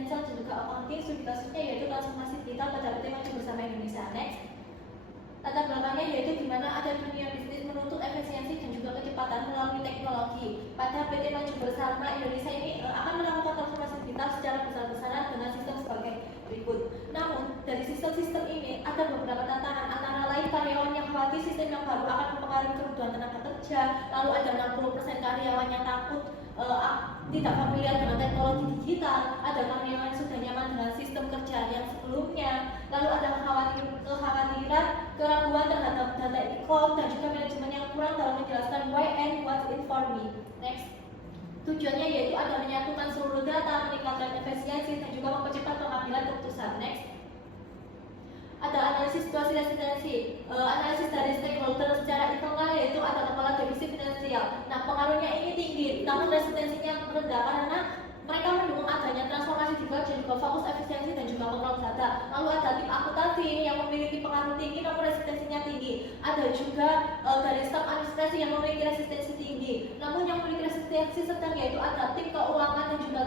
finansial dan juga accounting, studi kasusnya yaitu transformasi digital pada PT Maju Bersama Indonesia. Next. Latar belakangnya yaitu di mana ada dunia bisnis menuntut efisiensi dan juga kecepatan melalui teknologi. Pada PT Maju Bersama Indonesia ini akan melakukan transformasi digital secara besar-besaran dengan sistem sebagai berikut. Namun, dari sistem-sistem ini ada beberapa tantangan, antara lain karyawan yang khawatir sistem yang baru akan mempengaruhi kebutuhan tenaga kerja, lalu ada 60% karyawan yang takut tidak familiar dengan teknologi digital, ada karyawan yang sudah nyaman dengan sistem kerja yang sebelumnya, lalu ada kekhawatiran, keraguan terhadap data e-cloud, dan juga manajemen yang kurang dalam menjelaskan why and what in for me. Next. Tujuannya yaitu agar menyatukan seluruh data, meningkatkan efisiensi, dan juga mempercepat pengambilan keputusan. Next. Ada analisis situasi resistensi, analisis dari stakeholder secara internal, yaitu ada kepala divisi finansial. Nah, pengaruhnya ini tinggi, namun resistensinya rendah karena mereka mendukung adanya transformasi digital dan juga fokus efisiensi dan juga mengelola data. Lalu ada tim akuntansi yang memiliki pengaruh tinggi namun resistensinya tinggi. Ada juga dari staf administrasi yang memiliki resistensi tinggi, namun yang memiliki resistensi sedang, yaitu ada tim keuangan dan juga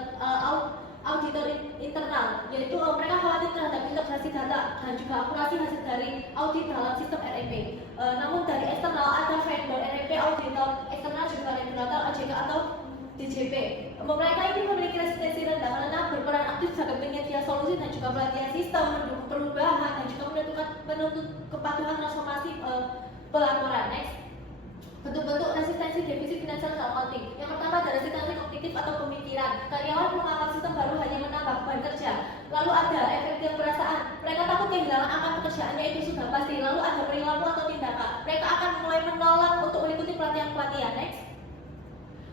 auditor internal, yaitu mereka khawatir terhadap integrasi data dan juga akurasi hasil dari audit dalam sistem REP. Namun dari eksternal ada vendor REP, auditor eksternal juga regulator OJK atau DJP. Mereka ini memiliki resistensi rendah karena berperan aktif sebagai penyedia solusi dan juga pelatihan sistem, mendukung perubahan dan juga menuntut kepatuhan transformasi pelaporan. Next. Bentuk-bentuk resistensi defisit finansial dan accounting. Yang pertama ada resistensi kognitif atau pemikiran. Karyawan menganggap sistem baru hanya menambah beban kerja. Lalu ada efek perasaan. Mereka takut kehilangan akan pekerjaannya, itu sudah pasti. Lalu ada perilaku atau tindakan. Mereka akan mulai menolak untuk mengikuti pelatihan-pelatihan. Next.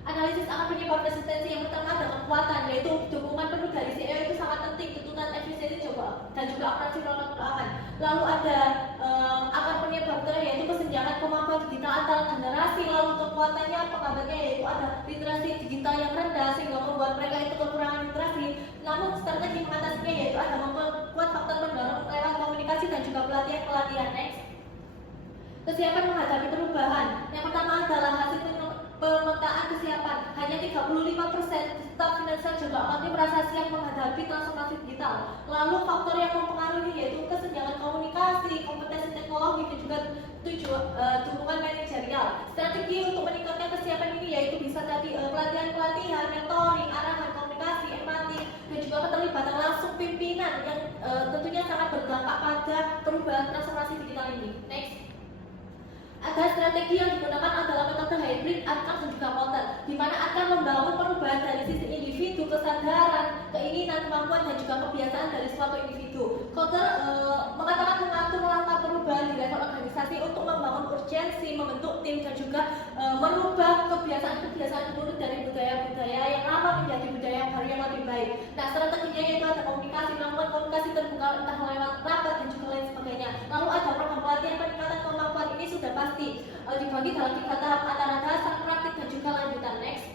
Analisis akan penyebab resistensi. Yang pertama ada kekuatan, yaitu dukungan penuh dari CEO itu sangat penting, tuntutan efisiensi dan juga operasi keuangan. Lalu ada akan penyebabnya yaitu kesenjangan kemampuan digital antara generasi. Lalu kekuatannya pengabatnya yaitu ada literasi digital yang rendah sehingga membuat mereka itu kekurangan literasi. Namun strategi mengatasinya yaitu ada memperkuat faktor pendorong lewat komunikasi dan juga pelatihan. Next. Kesiapan menghadapi perubahan. Yang pertama adalah hasil pemetaan kesiapan. Hanya 35% staf finansial juga accounting merasa siap menghadapi transformasi digital. Lalu faktor yang mempengaruhi yaitu kesenjangan komunikasi, kompetensi teknologi, dan juga dukungan manajerial. Strategi untuk meningkatkan kesiapan ini yaitu bisa tadi pelatihan, mentoring, arahan komunikasi, empati, dan juga keterlibatan langsung pimpinan yang tentunya sangat berdampak pada perubahan transformasi digital ini. Next. Ada strategi yang digunakan adalah metode hybrid, ADCAM dan juga Kotter, di mana akan membangun perubahan dari sisi individu, kesadaran, keinginan, kemampuan, dan juga kebiasaan dari suatu individu. Kotter mengatakan mengatur langkah perubahan di level organisasi untuk membangun urgensi, membentuk tim, dan juga merubah kebiasaan-kebiasaan buruk dari budaya-budaya yang lama menjadi budaya yang baru yang lebih baik. Nah, strateginya yaitu ada komunikasi, melakukan komunikasi terbuka entah lewat rapat dan juga lain sebagainya. Lalu ada program pelatihan peningkatan kemampuan, ini sudah pasti dibagi dalam 3 tahap antara dasar, praktik, dan juga lanjutan. Next.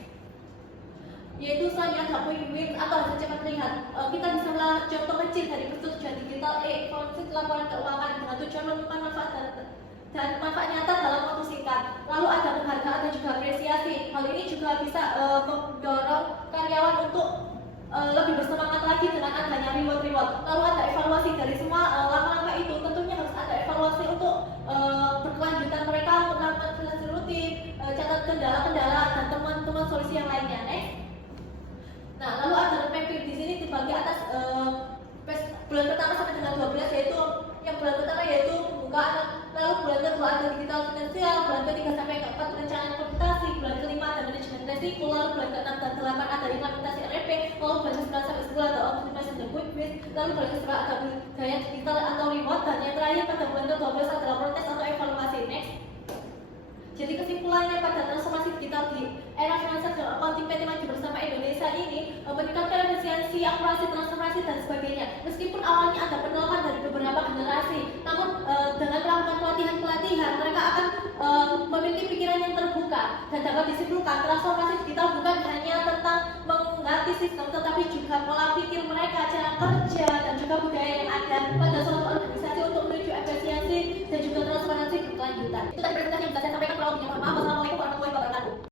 Yaitu selanjutnya ada win-win atau hasil cepat terlihat. Kita bisa melihat contoh kecil dari persetujuan digital e-forensik laporan keuangan dengan tujuan menemukan manfaat dan manfaat nyata dalam waktu singkat. Lalu ada penghargaan dan juga apresiasi. Hal ini juga bisa mendorong karyawan untuk lebih bersemangat lagi dengan adanya reward. Lalu ada evaluasi dari semua langkah-langkah itu. Tentunya harus ada evaluasi untuk berkelanjutan mereka untuk melakukan evaluasi rutin, catat kendala-kendala dan temuan-temuan solusi yang lainnya. Next. Nah, lalu ada roadmap di sini dibagi atas bulan pertama sampai dengan 12, yaitu yang bulan pertama yaitu pembukaan, lalu bulan kedua ada digital finansial, bulan ketiga sampai keempat perencanaan implementasi, bulan kelima ada manajemen resiko, lalu bulan ke-6 dan 8 ada implementasi RP, lalu bulan ke-9 sampai 10 ada optimization dan quick win, lalu bulan ke-11 ada budaya digital atau reward, dan yang terakhir pada bulan ke-12 adalah protes atau evaluasi. Next. Jadi kesimpulannya pada transformasi digital di era finansial dan accounting PT Maju Bersama Indonesia ini meningkatkan efisiensi, akurasi, transformasi, dan sebagainya. Meskipun awalnya ada penolakan dari beberapa generasi, namun dengan melakukan pelatihan mereka akan memiliki pikiran yang terbuka dan dapat disimpulkan transformasi digital bukan hanya tentang mengganti sistem, tetapi juga pola pikir mereka, cara kerja, dan juga budaya yang ada pada suatu organisasi untuk menuju efisiensi dan juga transparansi berkelanjutan. Itu tadi presentasi yang bisa saya sampaikan. Kalau mohon maaf. Wassalamualaikum warahmatullahi wabarakatuh.